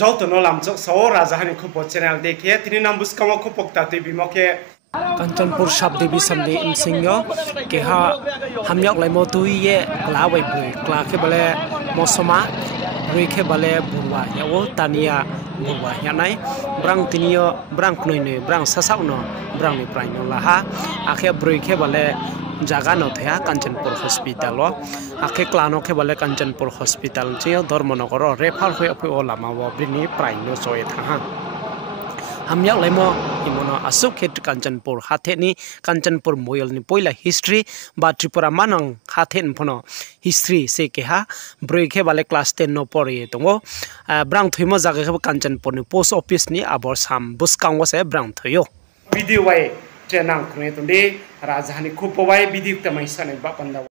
जौतो no लामचक सौ राजधानी खुपो channel देखिए तिनी नाम बुस्कामो खुपक ताते बिमोके कंचनपुर सब देवी समदे इंसिंगो के हा हमयक लाइमो तुइये क्लाबै बुइ क्लाके बले मौसमा बुइके बले बुरवा यावो तानिया बुरवा यानाय ब्रांग तिनियो ब्रांग नयने ब्रांग सासाउनो ब्रांग नि प्राइनो लाहा आखे बुइके बले जागा न थया कंचनपुर हॉस्पिटल आखे क्लानो के बले कंचनपुर हॉस्पिटल चियो धर्मनगर रेफार होय फै ओ लामा व बिनि प्राइनो जय थाहा हमयाक लाइमो इमोनो असुक खेत कंचनपुर हाथेनि कंचनपुर मोयलनि पहिला हिस्ट्री बा त्रिपुरा मानंग हाथेन फनो हिस्ट्री से केहा ब्रैखे बाले क्लास 10 नो पढ़िए दंगो ब्रांग थैमो जागा कंचनपुरनि पोस्ट ऑफिस नि आबर साम बुस्कांगो से ब्रांग थयो वीडियो वाय ट्रेनांग खुने तुंदे राजधानी खुपवाय विधिक तमै सनै बापन्दा